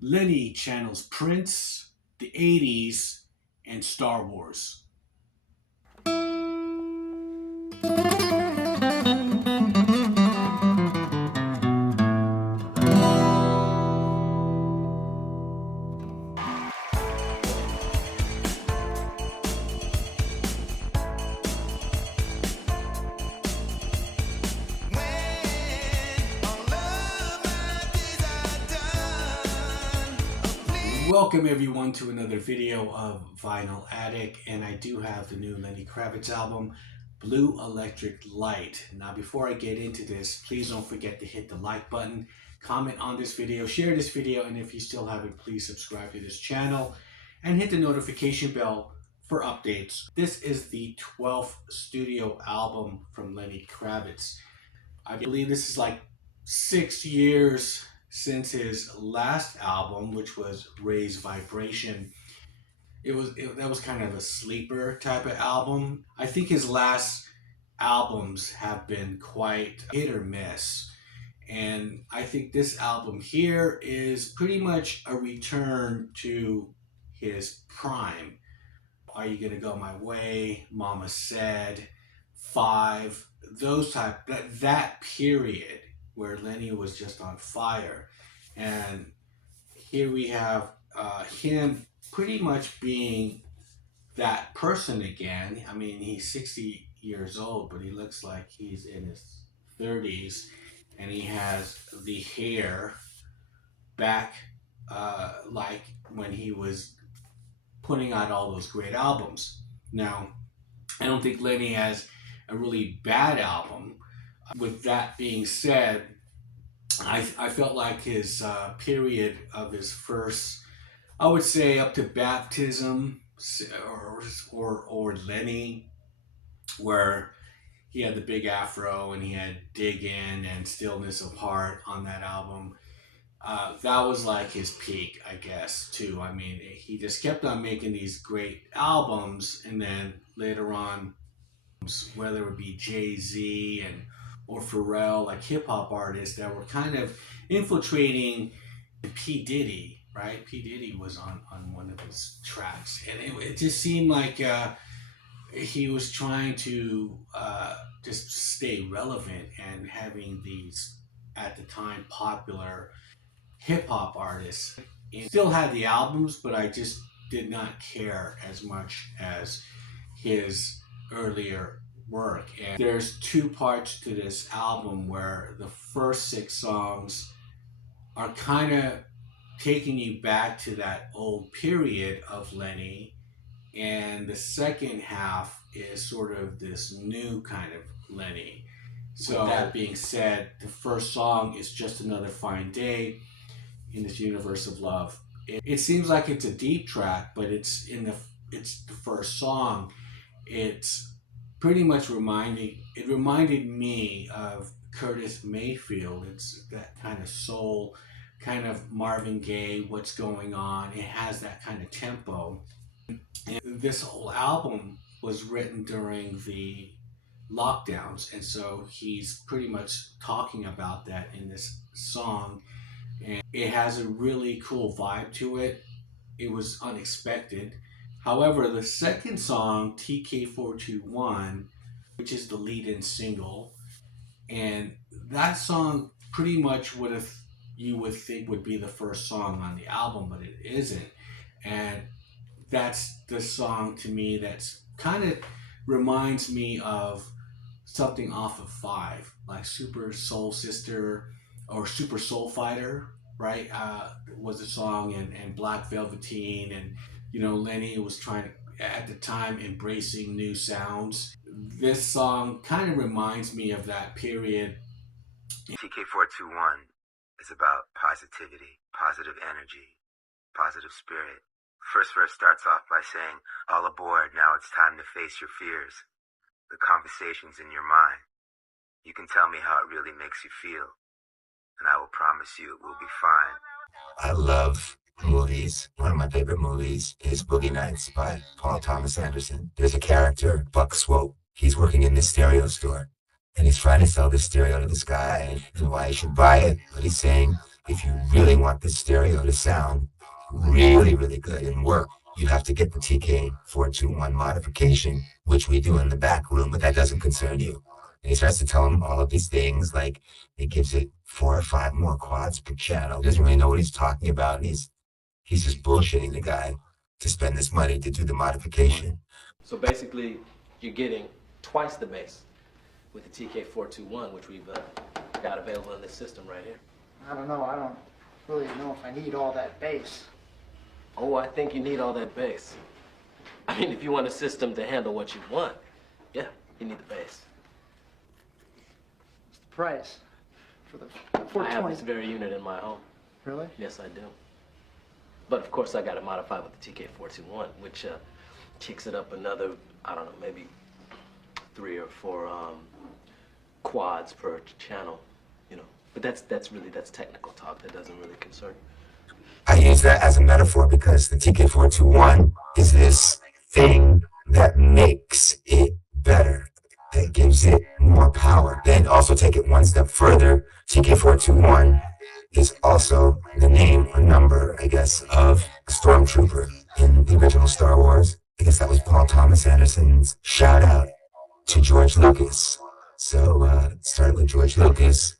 Lenny channels Prince, the 80's, and Star Wars. Welcome everyone to another video of Vinyl Addict, and I do have the new Lenny Kravitz album, Blue Electric Light. Now before I get into this, please don't forget to hit the like button, comment on this video, share this video, and if you still haven't, please subscribe to this channel and hit the notification bell for updates. This is the 12th studio album from Lenny Kravitz. I believe this is like 6 years since his last album, which was Raise Vibration. That was kind of a sleeper type of album. I think his last albums have been quite hit or miss, and I think this album here is pretty much a return to his prime. Are You Gonna Go My Way, Mama Said, Five, those type, that period where Lenny was just on fire. And here we have him pretty much being that person again. I mean, he's 60 years old, but he looks like he's in his 30s, and he has the hair back like when he was putting out all those great albums. Now, I don't think Lenny has a really bad album. With that being said, I felt like his period of his first, I would say up to Baptism or Lenny, where he had the big afro and he had Dig In and Stillness of Heart on that album. That was like his peak, I guess, too. I mean, he just kept on making these great albums, and then later on, whether it be Jay-Z or Pharrell, like hip-hop artists that were kind of infiltrating P. Diddy, right? P. Diddy was on one of his tracks, and it just seemed like he was trying to just stay relevant, and having these, at the time, popular hip-hop artists. And still had the albums, but I just did not care as much as his earlier work. And there's two parts to this album, where the first 6 songs are kind of taking you back to that old period of Lenny, and the second half is sort of this new kind of Lenny. So with that being said, the first song is Just Another Fine Day in This Universe of Love. It seems like it's a deep track, but it's the first song. It's pretty much reminded me of Curtis Mayfield. It's that kind of soul, kind of Marvin Gaye, What's Going On. It has that kind of tempo. And this whole album was written during the lockdowns, and so he's pretty much talking about that in this song. And it has a really cool vibe to it. It was unexpected. However, the second song, TK421, which is the lead-in single, and that song pretty much you would think would be the first song on the album, but it isn't. And that's the song to me that's kind of reminds me of something off of Five, like Super Soul Sister or Super Soul Fighter, right? Was a song, and Black Velveteen, and Lenny was trying to, at the time, embracing new sounds. This song kind of reminds me of that period. TK421 is about positivity, positive energy, positive spirit. First verse starts off by saying, "All aboard, now it's time to face your fears. The conversations in your mind. You can tell me how it really makes you feel, and I will promise you it will be fine." I love movies. One of my favorite movies is Boogie Nights by Paul Thomas Anderson. There's a character, Buck Swope. He's working in this stereo store, and he's trying to sell this stereo to this guy and why he should buy it. But he's saying, if you really want this stereo to sound really, really good and work, you have to get the TK421 modification, which we do in the back room, but that doesn't concern you. And he starts to tell him all of these things, like it gives it 4 or 5 more quads per channel. Doesn't really know what he's talking about, and he's just bullshitting the guy to spend this money to do the modification. So basically, you're getting twice the bass with the TK421, which we've got available in this system right here. I don't know. I don't really know if I need all that bass. Oh, I think you need all that bass. I mean, if you want a system to handle what you want, yeah, you need the bass. What's the price for the I have 420? this very unit in my home. Really? Yes, I do. But of course, I got it modified with the TK421, which kicks it up another, I don't know, maybe 3 or 4 quads per channel, you know. But that's technical talk. That doesn't really concern me. I use that as a metaphor because the TK421 is this thing that makes it better, that gives it more power. Then also take it one step further, TK421 is also the name or number, I guess, of a stormtrooper in the original Star Wars. I guess that was Paul Thomas Anderson's shout out to George Lucas. So it started with George Lucas,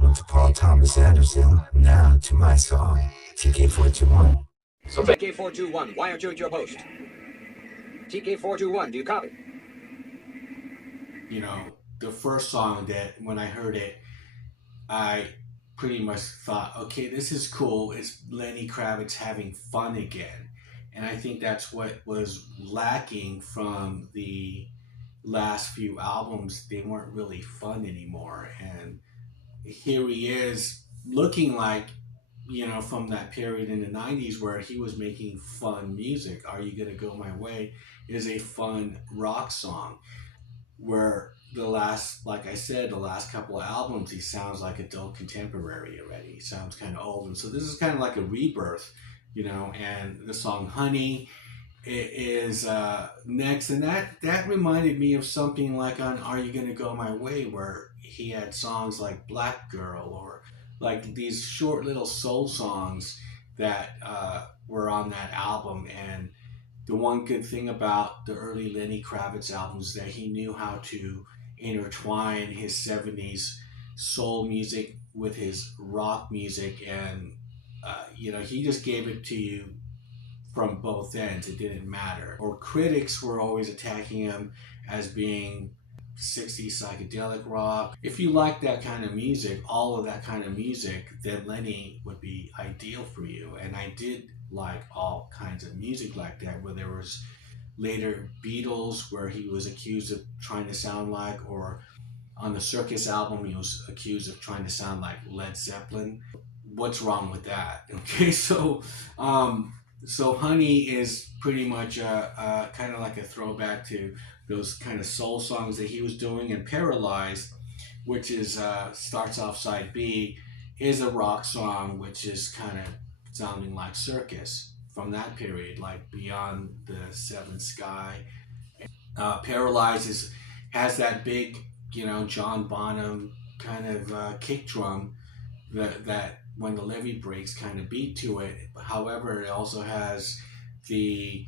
went to Paul Thomas Anderson, now to my song, TK421. So TK421, why aren't you at your post? TK421, do you copy? You know, the first song that when I heard it, I pretty much thought, okay, this is cool. It's Lenny Kravitz having fun again. And I think that's what was lacking from the last few albums. They weren't really fun anymore. And here he is looking like, you know, from that period in the 90s where he was making fun music. Are You Gonna Go My Way is a fun rock song. Where the last, like I said, the last couple of albums, he sounds like adult contemporary already. He sounds kind of old. And so this is kind of like a rebirth, you know, and the song Honey is next. And that reminded me of something like on Are You Gonna Go My Way, where he had songs like Black Girl or like these short little soul songs that were on that album. And the one good thing about the early Lenny Kravitz albums is that he knew how to intertwine his 70s soul music with his rock music. And, you know, he just gave it to you from both ends. It didn't matter. Or critics were always attacking him as being 60s psychedelic rock. If you like that kind of music, all of that kind of music, then Lenny would be ideal for you. And I did like all kinds of music like that, where there was later Beatles, where he was accused of trying to sound like, or on the Circus album, he was accused of trying to sound like Led Zeppelin. What's wrong with that? Okay, so Honey is pretty much kind of like a throwback to those kind of soul songs that he was doing. And Paralyzed, which is starts off side B, is a rock song, which is kind of sounding like Circus from that period, like Beyond the Seventh Sky. Paralyzed has that big, you know, John Bonham kind of kick drum that when the levee breaks kind of beat to it. However, it also has the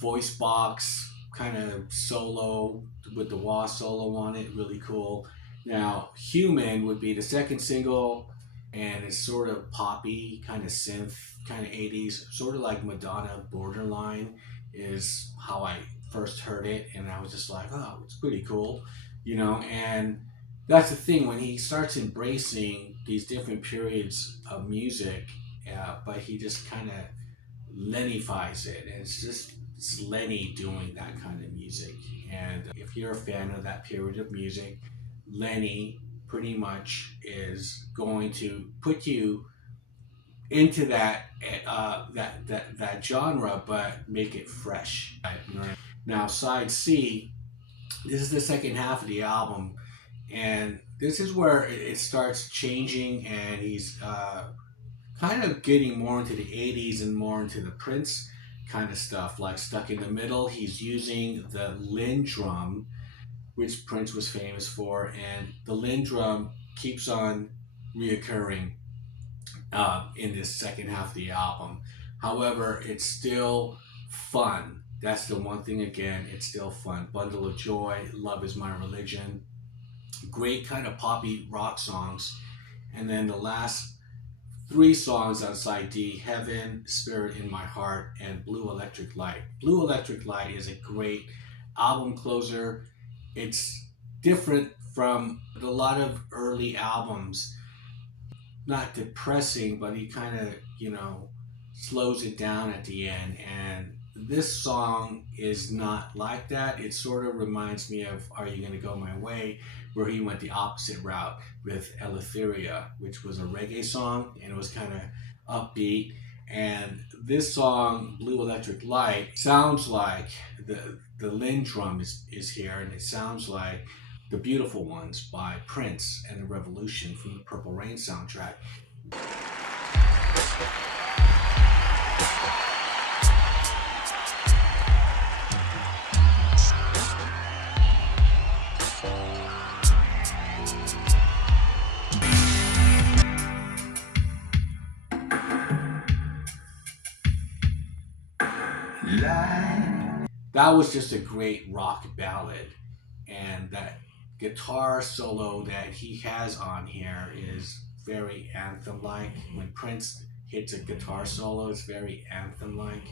voice box kind of solo with the wah solo on it, really cool. Now, Human would be the second single, and it's sort of poppy, kind of synth, kind of 80s, sort of like Madonna Borderline is how I first heard it, and I was just like, oh, it's pretty cool, you know. And that's the thing, when he starts embracing these different periods of music, but he just kind of Lenny-fies it, and it's Lenny doing that kind of music. And if you're a fan of that period of music, Lenny pretty much is going to put you into that that genre, but make it fresh. Now, side C, this is the second half of the album, and this is where it starts changing, and he's kind of getting more into the 80s and more into the Prince kind of stuff, like Stuck in the Middle. He's using the Linn drum, which Prince was famous for, and the Lindrum keeps on reoccurring in this second half of the album. However, it's still fun. That's the one thing again, it's still fun. Bundle of Joy, Love Is My Religion, great kind of poppy rock songs. And then the last three songs on side D, Heaven, Spirit in My Heart, and Blue Electric Light. Blue Electric Light is a great album closer. It's different from a lot of early albums. Not depressing, but he kind of, slows it down at the end. And this song is not like that. It sort of reminds me of Are You Gonna Go My Way, where he went the opposite route with Eleutheria, which was a reggae song and it was kind of upbeat. And this song, Blue Electric Light, sounds like the Lindrum is here, and it sounds like The Beautiful Ones by Prince and the Revolution from the Purple Rain soundtrack. That was just a great rock ballad, and that guitar solo that he has on here is very anthem-like. When Prince hits a guitar solo, it's very anthem-like.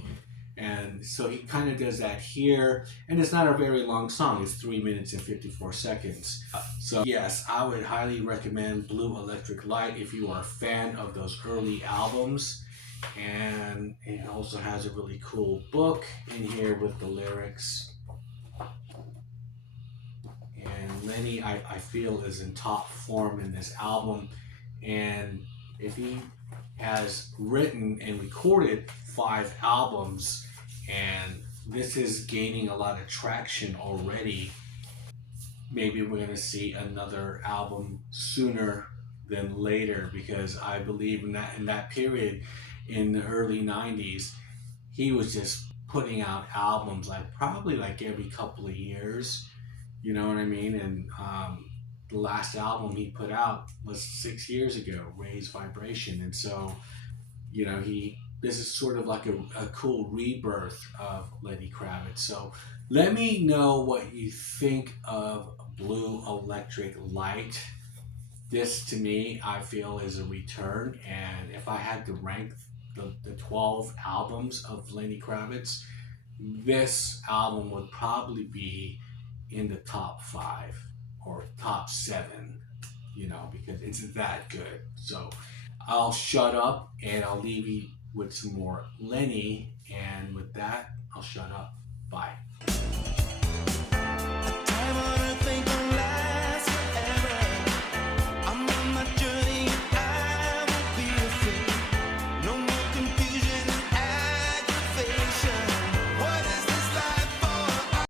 And so he kind of does that here, and it's not a very long song. It's 3 minutes and 54 seconds. So yes, I would highly recommend Blue Electric Light if you are a fan of those early albums. And it also has a really cool book in here with the lyrics. And Lenny, I feel, is in top form in this album. And if he has written and recorded 5 albums, and this is gaining a lot of traction already, maybe we're going to see another album sooner than later, because I believe in that period in the early 90s, he was just putting out albums probably every couple of years. You know what I mean? And the last album he put out was 6 years ago, Raise Vibration. And so, this is sort of like a cool rebirth of Lenny Kravitz. So let me know what you think of Blue Electric Light. This, to me, I feel is a return. And if I had to rank the 12 albums of Lenny Kravitz, this album would probably be in the top 5 or top 7, because it's that good. So I'll shut up and I'll leave you with some more Lenny. And with that, I'll shut up. Bye.